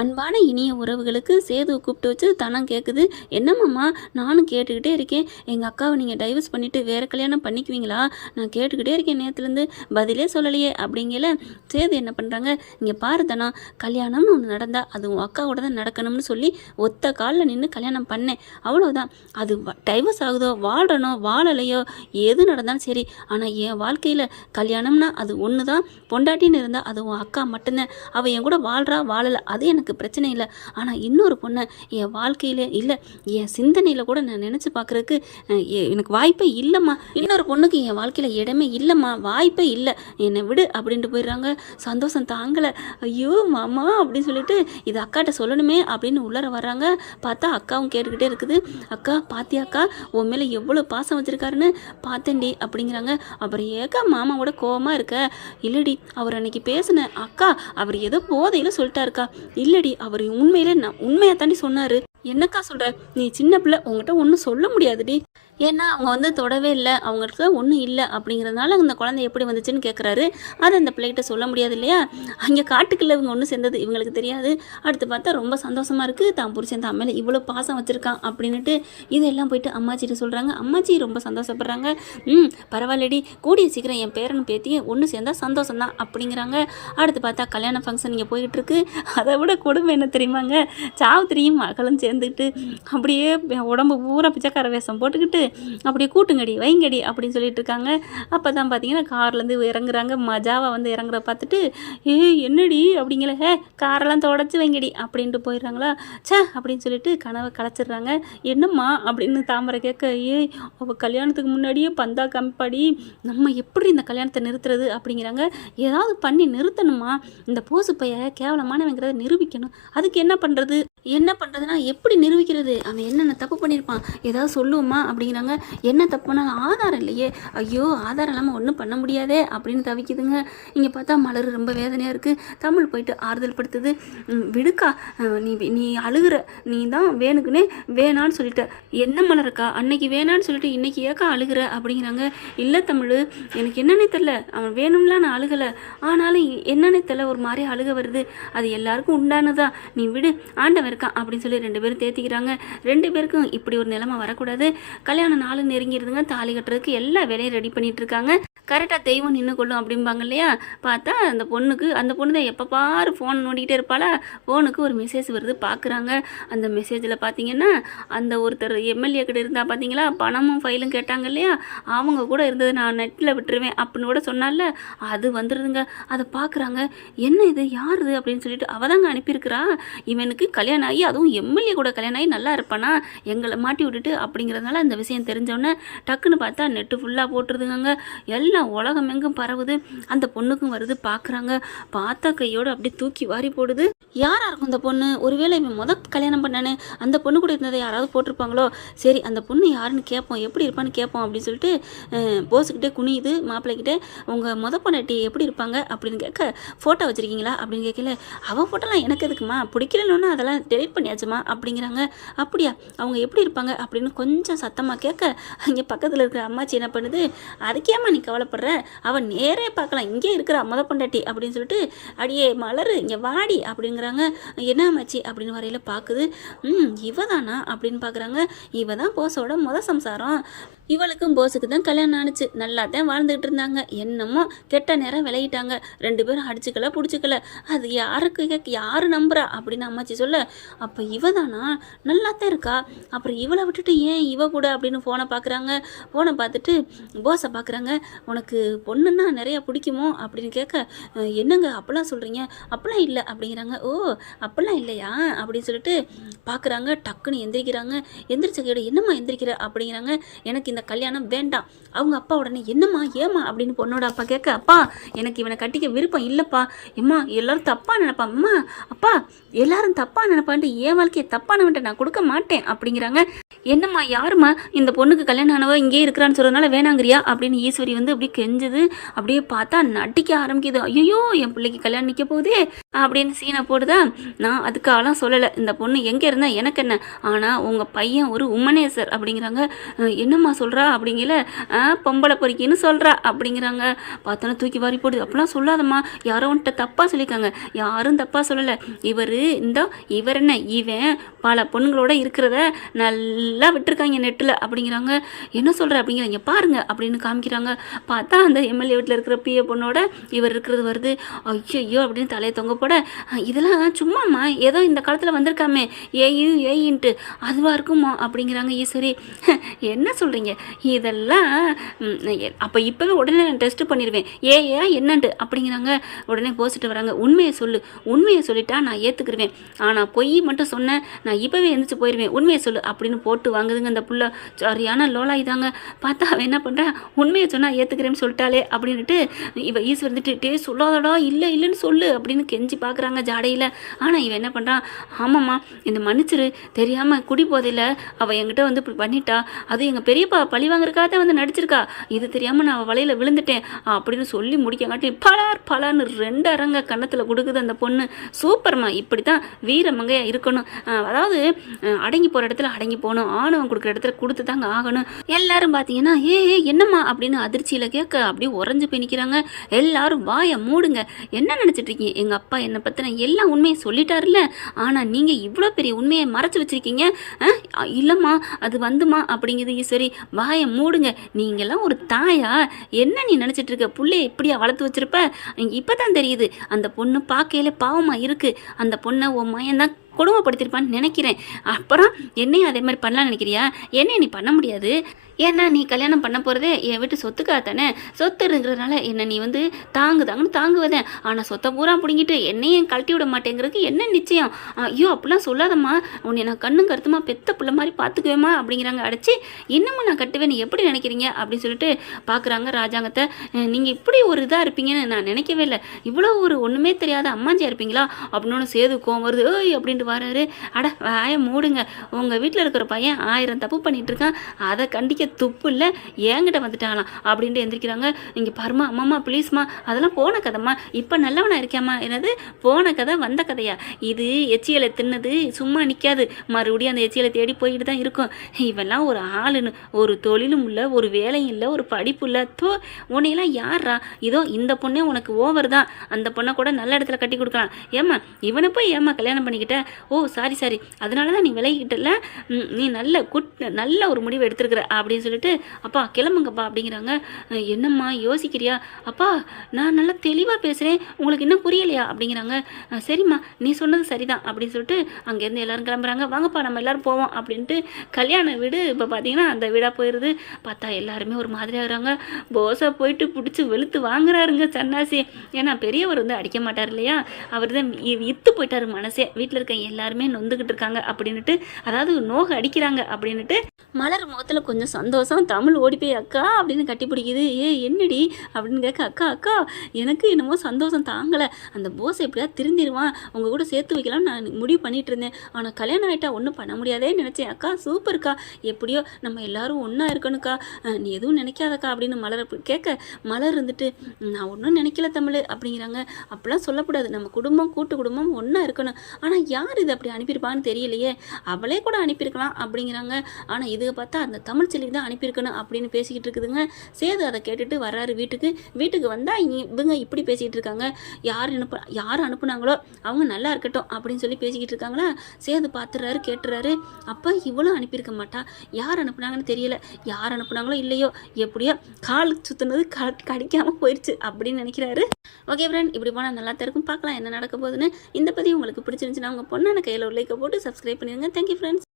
அன்பான இனிய உறவுகளுக்கு சேதுவை கூப்பிட்டு வச்சு தனம் கேட்குது. என்னம்மாம்மா, நானும் கேட்டுக்கிட்டே இருக்கேன், எங்கள் அக்காவை நீங்கள் டைவர்ஸ் பண்ணிவிட்டு வேறு கல்யாணம் பண்ணிக்குவீங்களா? நான் கேட்டுக்கிட்டே இருக்கேன் நேற்றுலேருந்து, பதிலே சொல்லலையே அப்படிங்கல. சேது என்ன பண்ணுறாங்க, இங்கே பாரு தனம், கல்யாணம்னு ஒன்று நடந்தால் அது உன் அக்காவோட தான் நடக்கணும்னு சொல்லி ஒத்த காலில் நின்று கல்யாணம் பண்ணேன், அவ்வளோதான். அது டைவர்ஸ் ஆகுதோ வாழ்றனோ வாழலையோ எது நடந்தாலும் சரி, ஆனால் என் வாழ்க்கையில் கல்யாணம்னா அது ஒன்று தான். பொண்டாட்டின்னு இருந்தால் அது உன் அக்கா மட்டும்தான். அவள் என் கூட வாழ்கிறா வாழலை அது எனக்கு பிரச்சனை இல்லை. ஆனால் இன்னொரு பொண்ணை என் வாழ்க்கையில் இல்லை, என் சிந்தனையில் கூட நான் நினச்சி பார்க்குறதுக்கு எனக்கு வாய்ப்பே இல்லைம்மா. இன்னொரு பொண்ணுக்கு என் வாழ்க்கையில் இடமே இல்லைம்மா, வாய்ப்பே இல்லை, என்னை விடு அப்படின்ட்டு போயிடுறாங்க. சந்தோஷம் தாங்கலை. ஐயோ மாமா அப்படின்னு சொல்லிட்டு இது அக்காட்ட சொல்லணுமே அப்படின்னு உள்ளர வர்றாங்க. பார்த்தா அக்காவும் கேட்டுக்கிட்டே இருக்குது. அக்கா பாத்தியாக்கா, உன் மேலே எவ்வளோ பாசம் வச்சுருக்காருன்னு பார்த்தேன்டி அப்படிங்கிறாங்க. அப்புறம் ஏக்கா மாமாவோட கோவமாக இருக்க? இல்லடி, அவர் அன்னைக்கு பேசினேன் அக்கா, அவர் ஏதோ போதையில் சொல்லிட்டாருக்கா. இல்லடி, அவர் உண்மையிலே நான் உண்மையாக தாண்டி சொன்னார். என்னக்கா சொல்கிற, நீ சின்ன பிள்ளை, உங்கள்கிட்ட ஒன்றும் சொல்ல முடியாதுடி. ஏன்னா அவங்க தொடவே இல்லை, அவங்களுக்கு ஒன்றும் இல்லை அப்படிங்கிறதுனால அந்த குழந்தை எப்படி வந்துச்சுன்னு கேட்குறாரு. அதை அந்த பிள்ளைகிட்ட சொல்ல முடியாது இல்லையா? அங்கே காட்டுக்குள்ள இவங்க ஒன்று சேர்ந்தது இவங்களுக்கு தெரியாது. அடுத்து பார்த்தா ரொம்ப சந்தோஷமாக இருக்குது, தான் புருஷன் தான் மேலே இவ்வளோ பாசம் வச்சுருக்கான் அப்படின்ட்டு இதெல்லாம் போயிட்டு அம்மாச்சிட்டு சொல்கிறாங்க. அம்மாச்சி ரொம்ப சந்தோஷப்படுறாங்க. பரவாயில்லடி, கூடிய சீக்கிரம் என் பேரனும் பேத்தியும் ஒன்று சேர்ந்தா சந்தோஷம் தான் அப்படிங்கிறாங்க. அடுத்து பார்த்தா கல்யாண ஃபங்க்ஷன் இங்கே போய்கிட்டுருக்கு. அதை விட கொடுமை என்ன தெரியுமாங்க, சாவுத்திரியும் மகளும் சேர்ந்துக்கிட்டு அப்படியே உடம்பு பூரா பிச்சைக்கார வேஷம் போட்டுக்கிட்டு அப்படியே கூட்டுங்கடி வைங்கடி அப்படின்னு சொல்லிட்டு இருக்காங்க. அப்போ தான் பார்த்தீங்கன்னா கார்லேருந்து இறங்குறாங்க. மஜாவா வந்து இறங்குற பார்த்துட்டு என்னடி அப்படிங்கிற, காரெல்லாம் தொடச்சி வைங்கடி அப்படின்ட்டு போயிடுறாங்களா. சே அப்படின்னு சொல்லிட்டு கனவை கலைச்சிடுறாங்க. என்னம்மா அப்படின்னு தாமரை கேட்க, அவள் கல்யாணத்துக்கு முன்னாடியே பந்தா கம்படி, நம்ம எப்படி இந்த கல்யாணத்தை நிறுத்துறது அப்படிங்கிறாங்க. ஏதாவது பண்ணி நிறுத்தணுமா, இந்த போசு பைய கேவலமானவங்கிறத நிரூபிக்கணும். அதுக்கு என்ன பண்ணுறதுனா எப்படி நிரூபிக்கிறது, அவன் என்னென்ன தப்பு பண்ணியிருப்பான், ஏதாவது சொல்லுவோமா அப்படிங்கிறாங்க. என்ன தப்புனா ஆதாரம் இல்லையே. ஐயோ, ஆதாரம் இல்லாமல் ஒன்றும் பண்ண முடியாதே அப்படின்னு தவிக்குதுங்க. இங்கே பார்த்தா மலர் ரொம்ப வேதனையாக இருக்குது. தமிழ் போயிட்டு ஆறுதல் படுத்துது. விடுக்கா, நீ அழுகிற, நீ தான் வேணுக்குன்னே வேணான்னு சொல்லிட்ட. என்ன மலருக்கா, அன்னைக்கு வேணான்னு சொல்லிட்டு இன்னைக்கு ஏக்கா அழுகிற அப்படிங்கிறாங்க. இல்லை தமிழ், எனக்கு என்னன்னே தெரில, அவன் வேணும்லாம் நான் அழுகலை, ஆனாலும் என்னன்னே தெரில ஒரு மாதிரி அழுக வருது. அது எல்லாருக்கும் உண்டானதா, நீ விடு, ஆண்டவன் இருக்கான் அப்படின்னு சொல்லி 2 பேரும் தேத்திக்கிறாங்க. 2 பேருக்கும் இப்படி ஒரு நிலைமை வரக்கூடாது. கல்யாண நாள் நெருங்கிடுதுங்க. தாலி கட்டுறதுக்கு எல்லா வேலையும் ரெடி பண்ணிட்டு இருக்காங்க. கரெக்டாக தெய்வம் நின்று கொள்ளும் அப்படிம்பாங்க இல்லையா? பார்த்தா அந்த பொண்ணு தான் எப்போ பாரு ஃபோன் நோண்டிக்கிட்டே இருப்பாளா. ஃபோனுக்கு ஒரு மெசேஜ் வருது, பார்க்குறாங்க. அந்த மெசேஜில் பார்த்தீங்கன்னா அந்த ஒருத்தர் எம்எல்ஏ கிட்ட இருந்தால் பார்த்தீங்களா, பணமும் ஃபைலும் கேட்டாங்க இல்லையா, அவங்க கூட இருந்தது நான் நெட்டில் விட்டுருவேன் அப்படின்னு கூட சொன்னால, அது வந்துடுதுங்க. அதை பார்க்குறாங்க. என்ன இது, யார் இது அப்படின்னு சொல்லிட்டு அவ தாங்க அனுப்பியிருக்கிறா. இவனுக்கு கல்யாணம் ஆகி, அதுவும் எம்எல்ஏ கூட கல்யாணம் ஆகி நல்லா இருப்பானா, எங்களை மாட்டி விட்டுட்டு அப்படிங்கிறதுனால அந்த விஷயம் தெரிஞ்சோன்னே டக்குன்னு பார்த்தா நெட்டு ஃபுல்லாக போட்டுருதுங்க. எல்லாம் உலகம் எங்கும் பரவுது. அந்த பொண்ணுக்கும் வருது, பார்க்குறாங்க. பார்த்தா கையோடு அப்படியே தூக்கி வாரி போடுது. யாராக இருக்கும் இந்த பொண்ணு, ஒருவேளை இவன் கல்யாணம் பண்ணானே அந்த பொண்ணு கூட இருந்ததை யாராவது போட்டிருப்பாங்களோ, சரி அந்த பொண்ணு யாருன்னு கேட்போம், எப்படி இருப்பான்னு கேட்போம் அப்படின்னு சொல்லிட்டு போஸுக்கிட்டே குனியுது. மாப்பிள்ளைக்கிட்டே, உங்கள் பொண்ணாட்டி எப்படி இருப்பாங்க அப்படின்னு கேட்க, ஃபோட்டோ வச்சுருக்கீங்களா அப்படின்னு கேட்கல. அவள் ஃபோட்டோலாம் எனக்கு எதுக்குமா, பிடிக்கலன்னு அதெல்லாம் டெலிட் பண்ணியாச்சுமா அப்படிங்கிறாங்க. அப்படியா, அவங்க எப்படி இருப்பாங்க அப்படின்னு கொஞ்சம் சத்தமாக கேட்க, அங்கே பக்கத்தில் இருக்கிற அம்மாச்சி என்ன பண்ணுது, அதுக்கேம்மா நீ கவலைப்படுற, அவன் நேரே பார்க்கலாம், இங்கே இருக்கிற பொண்டாட்டி அப்படின்னு சொல்லிட்டு, அடியே மலரு இங்கே வாடி அப்படிங்கிறாங்க. என்ன அம்மாச்சி அப்படின்னு வரையில் பார்க்குது. இவ தானா அப்படின்னு பார்க்குறாங்க. இவ தான் போஸோட சம்சாரம். இவளுக்கும் போஸுக்கு தான் கல்யாணம் ஆனிச்சு, நல்லா தான் வாழ்ந்துக்கிட்டு இருந்தாங்க. என்னமோ கெட்ட நேரம் விளையிட்டாங்க. 2 பேரும் அடிச்சுக்கல பிடிச்சிக்கல. அது யாரு நம்புறா அப்படின்னு அம்மாச்சி சொல்ல, அப்போ இவ தானா, நல்லா தான் இருக்கா, அப்புறம் இவளை விட்டுட்டு ஏன் இவ கூட அப்படின்னு ஃபோனை பார்க்குறாங்க. ஃபோனை பார்த்துட்டு போஸை பார்க்குறாங்க. உனக்கு பொண்ணுன்னா நிறையா பிடிக்குமோ அப்படின்னு கேட்க, என்னங்க அப்போல்லாம் சொல்கிறீங்க, அப்போல்லாம் இல்லை அப்படிங்கிறாங்க. ஓ அப்போல்லாம் இல்லையா அப்படின்னு சொல்லிட்டு பார்க்குறாங்க. டக்குன்னு எந்திரிக்கிறாங்க. எந்திரிச்ச கையோட, என்னம்மா எந்திரிக்கிற அப்படிங்கிறாங்க. எனக்கு இந்த கல்யாணம் வேண்டாம். அவங்க அப்பா உடனே, என்னம்மா ஏமா அப்படின்னு பொண்ணோட அப்பா கேட்க, அப்பா எனக்கு இவனை கட்டிக்க விருப்பம் இல்லைப்பா, எம்மா எல்லாரும் தப்பா நினைப்பாங்கம்மா, அப்பா எல்லாரும் தப்பா நினைப்பான்ட்டு என் வாழ்க்கையை தப்பானவன்ட்ட நான் கொடுக்க மாட்டேன் அப்படிங்கிறாங்க. என்னம்மா யாரும்மா இந்த பொண்ணுக்கு கல்யாணம் ஆனவ இங்கே இருக்கிறான்னு சொல்கிறதுனால வேணாங்கிறியா அப்படின்னு ஈஸ்வரி வந்து அப்படியே கெஞ்சுது. அப்படியே பார்த்தா நடிக்க ஆரம்பிக்குது. ஐயோ என் பிள்ளைக்கு கல்யாணம் நிற்க போகுதே அப்படின்னு சீனை போடுதா. நான் அதுக்காகலாம் சொல்லலை, இந்த பொண்ணு எங்கே இருந்தால் எனக்கு என்ன, ஆனால் உங்கள் பையன் ஒரு உமனேசர் அப்படிங்கிறாங்க. என்னம்மா சொல்கிறா அப்படிங்கல, பொம்பளை பொறிக்கின்னு சொல்கிறா அப்படிங்கிறாங்க. பார்த்தோன்னா தூக்கி வாரி போடுது. அப்படிலாம் சொல்லாதம்மா, யாரோ வந்துட்டு தப்பாக சொல்லியிருக்காங்க. யாரும் தப்பாக சொல்லலை. இவர் என்ன, இவன் பல பொண்ணுங்களோட இருக்கிறத நல்லா விட்டுருக்காங்க நெட்டில் அப்படிங்கிறாங்க. என்ன சொல்கிற அப்படிங்கிறாங்க, பாருங்க அப்படின்னு காமிக்கிறாங்க. பார்த்தா அந்த எம்எல்ஏ வீட்டில் இருக்கிற பிஏ பொண்ணோட இவர் இருக்கிறது வருது. ஐயோ அப்படின்னு தலையை தொங்க போட, இதெல்லாம் சும்மாம்மா ஏதோ இந்த காலத்தில் வந்திருக்காமே ஏயின்ட்டு அதுவாக இருக்குமா அப்படிங்கிறாங்க ஈஸ்வரி. என்ன சொல்கிறீங்க இதெல்லாம், அப்போ இப்போவே உடனே நான் டெஸ்ட் பண்ணிடுவேன் என்னன்ட்டு அப்படிங்கிறாங்க. உடனே போசிட்டு வராங்க. உண்மையை சொல்லிட்டா நான் ஏற்றுக்கிருவேன், ஆனால் பொய் மட்டும் சொன்னேன் நான் இப்போவே எழுந்திரிச்சு போயிடுவேன், உண்மையை சொல்லு அப்படின்னு போட்டு வாங்குதுங்க அந்த புள்ள. சரியான லோலாயிதாங்க. பார்த்தா அவன் என்ன பண்ணுறான், உண்மையை சொன்னால் ஏற்றுக்கிறேன்னு சொல்லிட்டாலே அப்படின்ட்டு இவ ஈஸ்வரி வந்துட்டு சொல்லாதடா இல்லைன்னு சொல்லு அப்படின்னு கெஞ்சி பார்க்குறாங்க ஜாடையில். ஆனால் இவன் என்ன பண்ணுறான், ஆமாம்மா இந்த மன்னிச்சிரு, தெரியாமல் குடி போதையில் அவள் என்கிட்ட வந்து இப்படி பண்ணிட்டா, அது எங்கள் பெரியப்பா பழி வாங்குறக்காக வந்து நடிச்சிருக்கா, இது தெரியாமல் நான் அவள் வலையில் விழுந்துட்டேன் அப்படின்னு சொல்லி முடிக்கங்காட்டி பலார்னு 2 அரங்க கன்னத்தில் கொடுக்குது அந்த பொண்ணு. சூப்பர்மா, இப்படி தான் வீரமங்கையாக இருக்கணும். அதாவது அடங்கி போகிற இடத்துல அடங்கி போகணும், ஆணவம் கொடுக்குற இடத்துல கொடுத்து தாங்க ஆகணும். எல்லாரும் பார்த்தீங்கன்னா என்னம்மா அப்படின்னு அதிர்ச்சியில் கேட்க அப்படியே உறைஞ்சு போய் நிற்கிறாங்க. எல்லாரும் வாயை மூடுங்க, என்ன நினச்சிட்டு இருக்கீங்க, எங்கள் அப்பா என்னை பற்றின எல்லா உண்மையை சொல்லிட்டாருல்ல, ஆனால் நீங்கள் இவ்வளோ பெரிய உண்மையை மறைச்சி வச்சுருக்கீங்க. இல்லைம்மா அது வந்துமா அப்படிங்குது ஈஸ்வரி. வாயை மூடுங்க, நீங்கள்லாம் ஒரு தாயா, என்ன நீ நினச்சிட்டு இருக்க, புள்ளைய இப்படியா வளர்த்து வச்சிருப்ப, இப்போ தான் தெரியுது அந்த பொண்ணு பார்க்கையில பாவமாக இருக்குது, அந்த பொண்ணை உன் மயன் தான் கொடுமைப்படுத்திருப்பான்னு நினைக்கிறேன். அப்புறம் என்னையும் அதே மாதிரி பண்ணலான்னு நினைக்கிறியா, என்னைய நீ பண்ண முடியாது, ஏன்னா நீ கல்யாணம் பண்ண போகிறதே என் வீட்டு சொத்துக்காக தானே, சொத்து இருக்கிறதுனால என்னை நீ வந்து தாங்குதாங்கன்னு தாங்குவதேன், ஆனால் சொத்தை பூரா பிடிங்கிட்டு என்னையும் கழட்டி விட மாட்டேங்கிறதுக்கு என்ன நிச்சயம். ஐயோ அப்படிலாம் சொல்லாதம்மா, உன்னை நான் கண்ணும் கருத்துமா பெத்த பிள்ளை மாதிரி பார்த்துக்குவேம்மா அப்படிங்கிறாங்க. அடைச்சி இன்னமும் நான் கட்டுவேன், எப்படி நினைக்கிறீங்க அப்படின்னு சொல்லிட்டு பார்க்குறாங்க ராஜாங்கத்தை. நீங்கள் இப்படி ஒரு இதாக இருப்பீங்கன்னு நான் நினைக்கவே இல்லை, இவ்வளோ ஒரு ஒன்றுமே தெரியாத அம்மாஞ்சியாக இருப்பீங்களா அப்படின்னு சேது கோவம் வருது. அப்படின்ட்டு வராரு. அட வாய மூடுங்க, உங்கள் வீட்டில் இருக்கிற பையன் 1000 தப்பு பண்ணிட்டு இருக்கான், அதை கண்டிக்க துப்பு இல்லை, ஏங்கிட்ட வந்துட்டாங்களாம் அப்படின்ட்டு எந்திரிக்கிறாங்க. இங்கே பாருமா அம்மாம்மா ப்ளீஸ்மா, அதெல்லாம் போன கதைம்மா, இப்போ நல்லவனா இருக்காம்மா, என்னது போன கதை வந்த கதையா, இது எச்சியலை தின்னது சும்மா நிற்காது, மறுபடியும் அந்த எச்சியலை தேடி போய்கிட்டு தான் இருக்கும். இவெல்லாம் ஒரு ஆளுன்னு, ஒரு தொழிலும் இல்லை, ஒரு வேலையும் இல்லை, ஒரு படிப்பு இல்லை, உன்னையெல்லாம் யாரா, இதோ இந்த பொண்ணே உனக்கு ஓவர் தான், அந்த பொண்ணை கூட நல்ல இடத்துல கட்டி கொடுக்கலாம், ஏம்மா இவனை போய் ஏம்மா கல்யாணம் பண்ணிக்கிட்ட, ஓ சாரி அதனால தான் நீ விலகிக்கிட்டல, நீ நல்ல ஒரு முடிவு எடுத்துருக்குற அப்படின்னு சொல்லிட்டு, அப்பா கிளம்புங்கப்பா அப்படிங்கிறாங்க. என்னம்மா யோசிக்கிறியா, அப்பா நான் நல்லா தெளிவாக பேசுகிறேன், உங்களுக்கு இன்னும் புரியலையா அப்படிங்கிறாங்க. சரிம்மா நீ சொன்னது சரிதான் அப்படின்னு சொல்லிட்டு அங்கேருந்து எல்லாரும் கிளம்புறாங்க. வாங்கப்பா நம்ம எல்லாரும் போவோம் அப்படின்ட்டு கல்யாண வீடு இப்போ பார்த்தீங்கன்னா அந்த வீடாக போயிடுது. பார்த்தா எல்லாருமே ஒரு மாதிரி ஆகுறாங்க. போஸை போயிட்டு பிடிச்சி வெளுத்து வாங்குறாருங்க சன்னாசி. ஏன்னா பெரியவர் வந்து அடிக்க மாட்டார் இல்லையா, அவர் தான் இத்து போயிட்டார் மனசே. வீட்டில் இருக்க எல்லாருமே நொந்துக்கிட்டு இருக்காங்க அப்படின்ட்டு, அதாவது நோக அடிக்கிறாங்க அப்படின்ட்டு. மலர் முகத்தில் கொஞ்சம் சந்தோஷம், தமிழ் ஓடி போய் அக்கா அப்படின்னு கட்டி பிடிக்குது. என்னடி அப்படின்னு கேட்க, அக்கா எனக்கு என்னமோ சந்தோஷம் தாங்கலை, அந்த போஸை எப்படியா திருந்திடுவான், உங்கள் கூட சேர்த்து வைக்கலாம் நான் முடிவு பண்ணிட்டு இருந்தேன், ஆனால் கல்யாணம் ஆகிட்டா ஒன்றும் பண்ண முடியாதே நினச்சேன். அக்கா சூப்பர்க்கா, எப்படியோ நம்ம எல்லாரும் ஒன்றா இருக்கணுக்கா, நீ எதுவும் நினைக்காதக்கா அப்படின்னு மலர் கேட்க, மலர் இருந்துட்டு நான் ஒன்றும் நினைக்கல தமிழ் அப்படிங்கிறாங்க. அப்படிலாம் சொல்லக்கூடாது, நம்ம குடும்பம் கூட்டு குடும்பம் ஒன்றா இருக்கணும், ஆனால் யார் இது அப்படி அனுப்பியிருப்பான்னு தெரியலையே, அவளே கூட அனுப்பியிருக்கலாம் அப்படிங்கிறாங்க. ஆனால் இதுக்கு பார்த்தா அந்த தமிழ் செல்வி தான் அனுப்பியிருக்கணும் அப்படின்னு பேசிக்கிட்டு இருக்குதுங்க. சேது அதை கேட்டுட்டு வர்றாரு வீட்டுக்கு வந்தால் இவங்க இப்படி பேசிக்கிட்டு இருக்காங்க. யார் அனுப்புனாங்களோ அவங்க நல்லா இருக்கட்டும் அப்படின்னு சொல்லி பேசிக்கிட்டு இருக்காங்களா. சேது பார்த்துறாரு கேட்டுறாரு. அப்போ இவ்வளோ அனுப்பியிருக்க மாட்டா, யார் அனுப்புனாங்கன்னு தெரியல, யார் அனுப்புனாங்களோ இல்லையோ எப்படியோ கால் சுற்றுனது கடிக்காமல் போயிடுச்சு அப்படின்னு நினைக்கிறாரு. ஓகே ஃப்ரெண்ட், இப்படி போனால் நல்லா இருக்கும், பார்க்கலாம் என்ன நடக்க போகுதுன்னு. இந்த பதிவு உங்களுக்கு பிடிச்சிருந்துச்சுன்னா உங்கள் பொண்ணான கையில் ஒரு லைக்கை போட்டு சப்ஸ்கிரைப் பண்ணிடுங்க. Thank you friends.